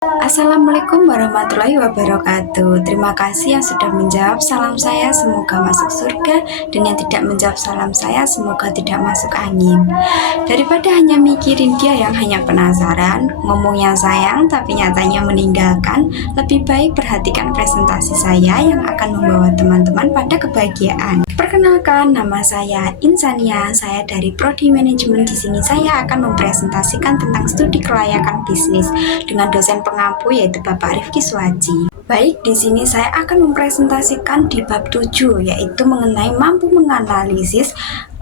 Assalamualaikum warahmatullahi wabarakatuh. Terima kasih yang sudah menjawab salam saya, semoga masuk surga. Dan yang tidak menjawab salam saya, semoga tidak masuk angin. Daripada hanya mikirin dia yang hanya penasaran, ngomongnya sayang tapi nyatanya meninggalkan, lebih baik perhatikan presentasi saya yang akan membawa teman-teman pada kebahagiaan. Perkenalkan, nama saya Insania. Saya dari Prodi Manajemen. Di sini saya akan mempresentasikan tentang studi kelayakan bisnis dengan dosen pengampu yaitu Bapak Rifki Suwaji. Baik, di sini saya akan mempresentasikan di bab 7 yaitu mengenai mampu menganalisis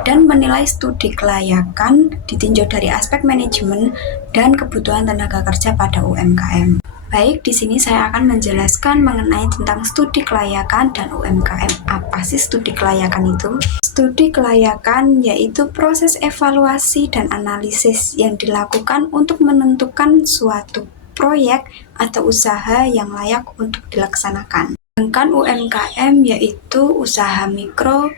dan menilai studi kelayakan ditinjau dari aspek manajemen dan kebutuhan tenaga kerja pada UMKM. Baik, di sini saya akan menjelaskan mengenai tentang studi kelayakan dan UMKM. Apa sih studi kelayakan itu? Studi kelayakan yaitu proses evaluasi dan analisis yang dilakukan untuk menentukan suatu proyek atau usaha yang layak untuk dilaksanakan. Sedangkan UMKM yaitu usaha mikro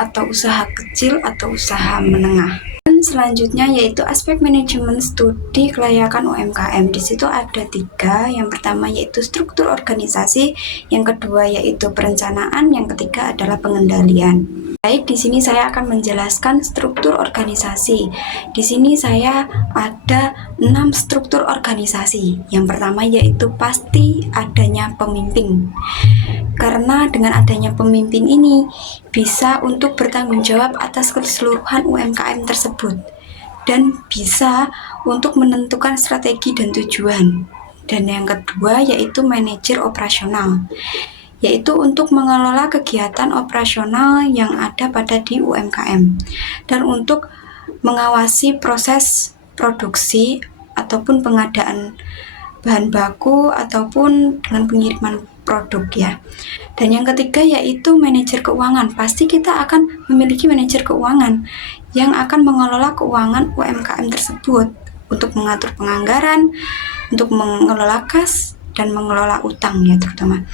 atau usaha kecil atau usaha menengah. Dan selanjutnya yaitu aspek manajemen studi kelayakan UMKM. Di situ ada 3. Yang pertama yaitu struktur organisasi, yang kedua yaitu perencanaan, yang ketiga adalah pengendalian. Baik, di sini saya akan menjelaskan struktur organisasi. Di sini saya ada 6 struktur organisasi. Yang pertama yaitu pasti adanya pemimpin. Karena dengan adanya pemimpin ini bisa untuk bertanggung jawab atas keseluruhan UMKM tersebut dan bisa untuk menentukan strategi dan tujuan. Dan yang kedua yaitu manajer operasional, yaitu untuk mengelola kegiatan operasional yang ada pada di UMKM dan untuk mengawasi proses produksi ataupun pengadaan bahan baku ataupun dengan pengiriman produk ya. Dan yang ketiga yaitu manajer keuangan. Pasti kita akan memiliki manajer keuangan yang akan mengelola keuangan UMKM tersebut untuk mengatur penganggaran, untuk mengelola kas dan mengelola utang ya terutama.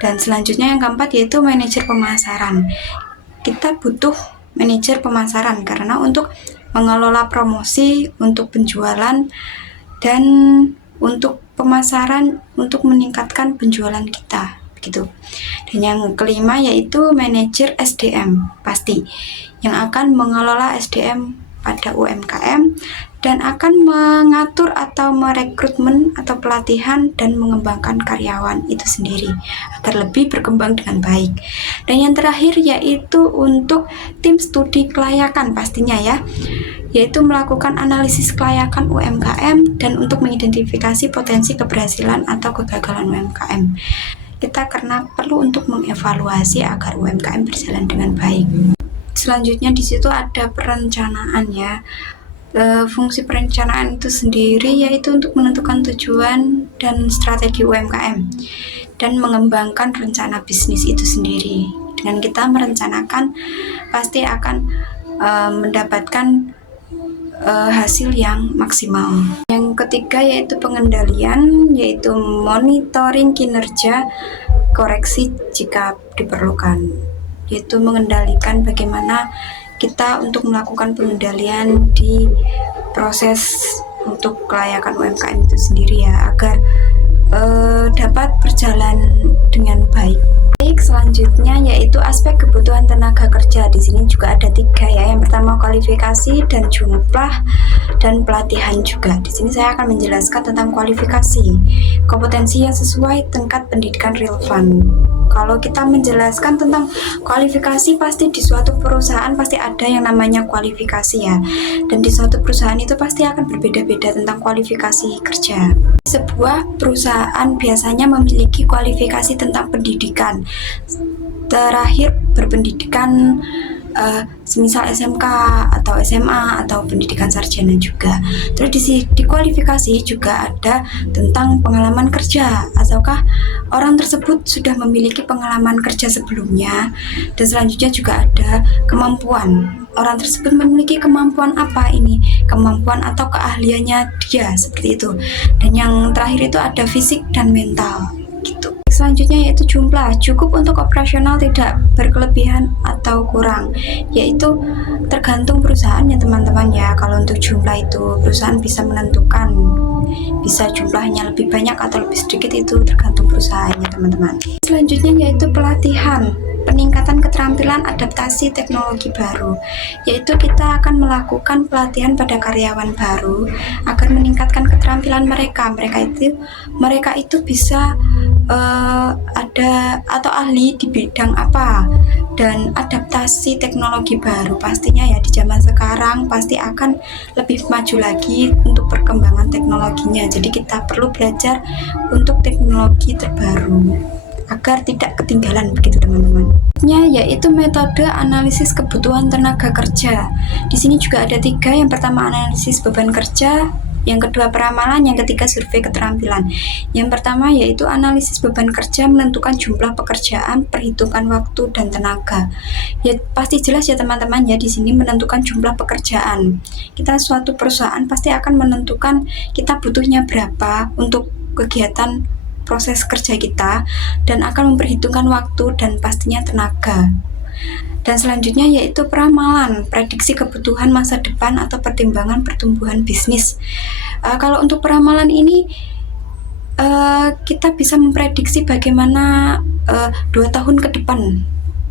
Dan selanjutnya yang keempat yaitu manajer pemasaran. Kita butuh manajer pemasaran karena untuk mengelola promosi, untuk penjualan, dan untuk pemasaran untuk meningkatkan penjualan kita gitu. Dan yang kelima yaitu manajer SDM pasti yang akan mengelola SDM pada UMKM dan akan mengatur atau merekrutmen atau pelatihan dan mengembangkan karyawan itu sendiri agar lebih berkembang dengan baik. Dan yang terakhir yaitu untuk tim studi kelayakan pastinya ya, yaitu melakukan analisis kelayakan UMKM dan untuk mengidentifikasi potensi keberhasilan atau kegagalan UMKM. Kita karena perlu untuk mengevaluasi agar UMKM berjalan dengan baik. Selanjutnya di situ ada perencanaan ya. Fungsi perencanaan itu sendiri yaitu untuk menentukan tujuan dan strategi UMKM dan mengembangkan rencana bisnis itu sendiri. Dengan kita merencanakan pasti akan mendapatkan hasil yang maksimal. Yang ketiga yaitu pengendalian, yaitu monitoring kinerja, koreksi jika diperlukan, yaitu mengendalikan bagaimana kita untuk melakukan pengendalian di proses untuk kelayakan UMKM itu sendiri ya, agar dapat berjalan dengan baik. Baik, selanjutnya yaitu aspek kebutuhan tenaga kerja. Di sini juga ada 3 ya. Yang pertama kualifikasi dan jumlah dan pelatihan juga. Di sini saya akan menjelaskan tentang kualifikasi, kompetensi yang sesuai tingkat pendidikan relevan. Kalau kita menjelaskan tentang kualifikasi, pasti di suatu perusahaan pasti ada yang namanya kualifikasi ya. Dan di suatu perusahaan itu pasti akan berbeda-beda tentang kualifikasi kerja. Sebuah perusahaan biasanya memiliki kualifikasi tentang pendidikan. Terakhir berpendidikan semisal SMK atau SMA atau pendidikan sarjana juga. Terus di kualifikasi juga ada tentang pengalaman kerja, ataukah orang tersebut sudah memiliki pengalaman kerja sebelumnya. Dan selanjutnya juga ada kemampuan. Orang tersebut memiliki kemampuan apa ini? Kemampuan atau keahliannya dia seperti itu. Dan yang terakhir itu ada fisik dan mental gitu. Selanjutnya yaitu jumlah, cukup untuk operasional, tidak berkelebihan atau kurang, yaitu tergantung perusahaan ya teman-teman ya. Kalau untuk jumlah itu perusahaan bisa menentukan bisa jumlahnya lebih banyak atau lebih sedikit, itu tergantung perusahaannya teman-teman. Selanjutnya yaitu pelatihan, peningkatan keterampilan adaptasi teknologi baru, yaitu kita akan melakukan pelatihan pada karyawan baru agar meningkatkan keterampilan mereka. Mereka itu bisa ada atau ahli di bidang apa, dan adaptasi teknologi baru pastinya ya di zaman sekarang pasti akan lebih maju lagi untuk perkembangan teknologinya. Jadi kita perlu belajar untuk teknologi terbaru agar tidak ketinggalan, begitu teman-teman. Yaitu metode analisis kebutuhan tenaga kerja. Di sini juga ada 3. Yang pertama analisis beban kerja, yang kedua peramalan, yang ketiga survei keterampilan. Yang pertama yaitu analisis beban kerja, menentukan jumlah pekerjaan, perhitungan waktu dan tenaga. Ya pasti jelas ya teman-teman ya, di sini menentukan jumlah pekerjaan. Kita suatu perusahaan pasti akan menentukan kita butuhnya berapa untuk kegiatan proses kerja kita, dan akan memperhitungkan waktu dan pastinya tenaga. Dan selanjutnya yaitu peramalan, prediksi kebutuhan masa depan atau pertimbangan pertumbuhan bisnis. Kalau untuk peramalan ini kita bisa memprediksi bagaimana 2 tahun ke depan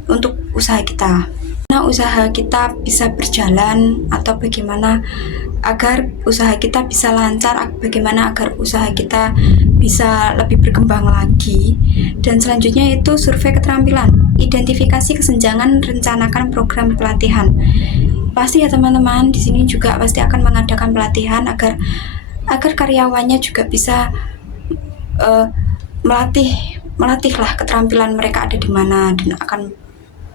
untuk usaha kita. Nah, usaha kita bisa berjalan atau bagaimana agar usaha kita bisa lancar, bagaimana agar usaha kita bisa lebih berkembang lagi. Dan selanjutnya itu survei keterampilan, identifikasi kesenjangan, rencanakan program pelatihan. Pasti ya teman-teman, di sini juga pasti akan mengadakan pelatihan agar karyawannya juga bisa melatihlah keterampilan mereka ada di mana, dan akan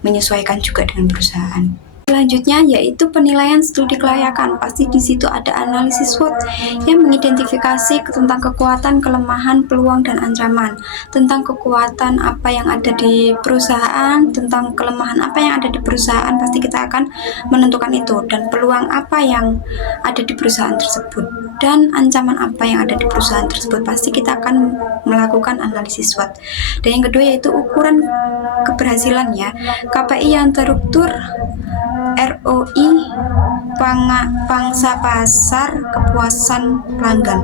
menyesuaikan juga dengan perusahaan. Selanjutnya yaitu penilaian studi kelayakan. Pasti di situ ada analisis SWOT yang mengidentifikasi tentang kekuatan, kelemahan, peluang dan ancaman. Tentang kekuatan apa yang ada di perusahaan, tentang kelemahan apa yang ada di perusahaan, pasti kita akan menentukan itu, dan peluang apa yang ada di perusahaan tersebut, dan ancaman apa yang ada di perusahaan tersebut, pasti kita akan melakukan analisis SWOT. Dan yang kedua yaitu ukuran keberhasilan ya, KPI yang terukur, ROI, pangsa pasar, kepuasan pelanggan,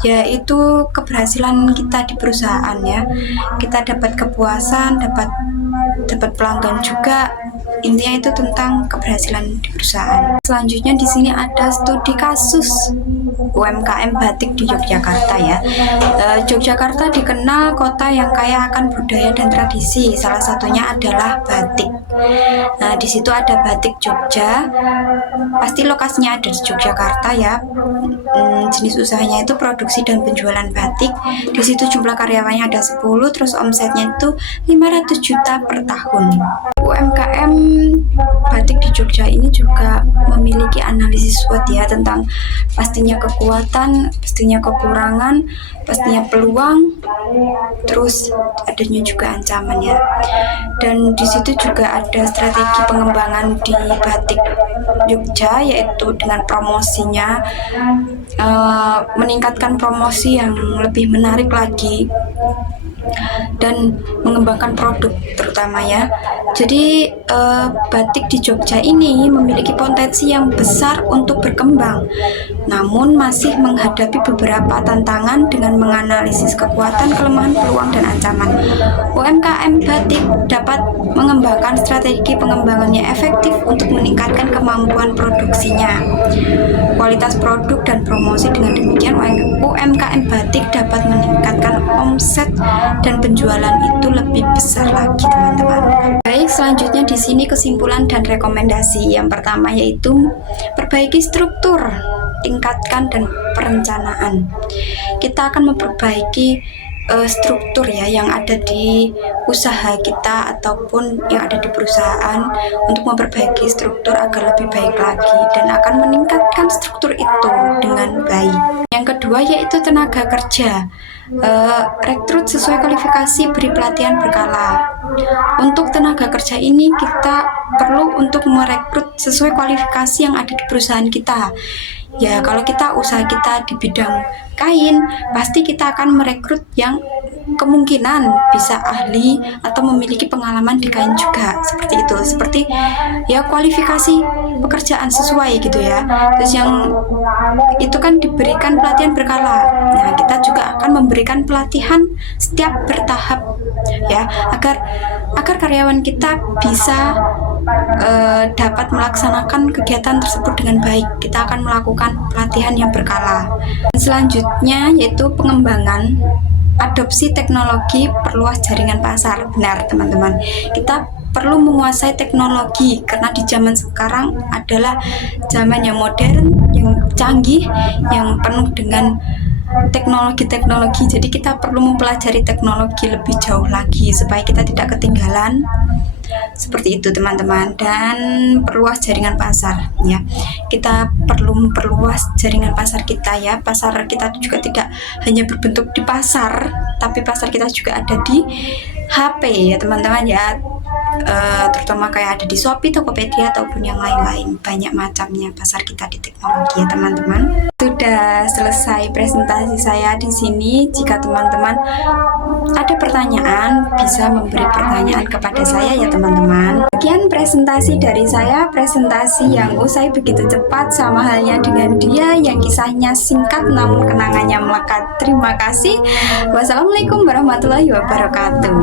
yaitu keberhasilan kita di perusahaan ya. Kita dapat kepuasan, dapat pelanggan juga. Intinya itu tentang keberhasilan di perusahaan. Selanjutnya di sini ada studi kasus UMKM batik di Yogyakarta ya. Yogyakarta dikenal kota yang kaya akan budaya dan tradisi. Salah satunya adalah batik. Nah, di situ ada batik Jogja. Pasti lokasinya ada di Yogyakarta ya. Jenis usahanya itu produksi dan penjualan batik. Di situ jumlah karyawannya ada 10, terus omsetnya itu 500 juta per tahun. UMKM batik di Jogja ini juga memiliki analisis SWOT ya, tentang pastinya kekuatan, pastinya kekurangan, pastinya peluang, terus adanya juga ancaman ya. Dan di situ juga ada strategi pengembangan di batik Jogja, yaitu dengan promosinya, meningkatkan promosi yang lebih menarik lagi, dan mengembangkan produk terutama ya. Jadi batik di Jogja ini memiliki potensi yang besar untuk berkembang, namun masih menghadapi beberapa tantangan dengan menganalisis kekuatan, kelemahan, peluang, dan ancaman. UMKM batik dapat mengembangkan strategi pengembangannya efektif untuk meningkatkan kemampuan produksinya, kualitas produk, dan promosi. Dengan demikian UMKM batik dapat meningkatkan omset dan penjualan itu lebih besar lagi teman-teman. Baik, selanjutnya di sini kesimpulan dan rekomendasi. Yang pertama yaitu perbaiki struktur, tingkatkan dan perencanaan. Kita akan memperbaiki struktur ya yang ada di usaha kita ataupun yang ada di perusahaan, untuk memperbaiki struktur agar lebih baik lagi dan akan meningkatkan struktur itu dengan baik. Yang kedua yaitu tenaga kerja. Rekrut sesuai kualifikasi, beri pelatihan berkala. Untuk tenaga kerja ini kita perlu untuk merekrut sesuai kualifikasi yang ada di perusahaan kita. Ya, kalau kita usaha kita di bidang kain, pasti kita akan merekrut yang kemungkinan bisa ahli atau memiliki pengalaman di kain juga, seperti itu, seperti ya kualifikasi pekerjaan sesuai gitu ya. Terus yang itu kan diberikan pelatihan berkala. Nah, kita juga akan memberikan pelatihan setiap bertahap ya, agar karyawan kita bisa dapat melaksanakan kegiatan tersebut dengan baik. Kita akan melakukan pelatihan yang berkala. Selanjutnya yaitu pengembangan adopsi teknologi, perluas jaringan pasar. Benar teman-teman, kita perlu menguasai teknologi karena di zaman sekarang adalah zaman yang modern, yang canggih, yang penuh dengan teknologi. Jadi kita perlu mempelajari teknologi lebih jauh lagi supaya kita tidak ketinggalan. Seperti itu teman-teman. Dan perluas jaringan pasar ya. Kita perlu memperluas jaringan pasar kita ya. Pasar kita juga tidak hanya berbentuk di pasar, tapi pasar kita juga ada di HP ya teman-teman ya. Terutama kayak ada di Shopee, Tokopedia ataupun yang lain-lain, banyak macamnya pasar kita di teknologi ya teman-teman. Sudah selesai presentasi saya di sini. Jika teman-teman ada pertanyaan, bisa memberi pertanyaan kepada saya ya teman-teman. Sekian presentasi dari saya, presentasi yang usai begitu cepat, sama halnya dengan dia yang kisahnya singkat namun kenangannya melekat. Terima kasih. Wassalamualaikum warahmatullahi wabarakatuh.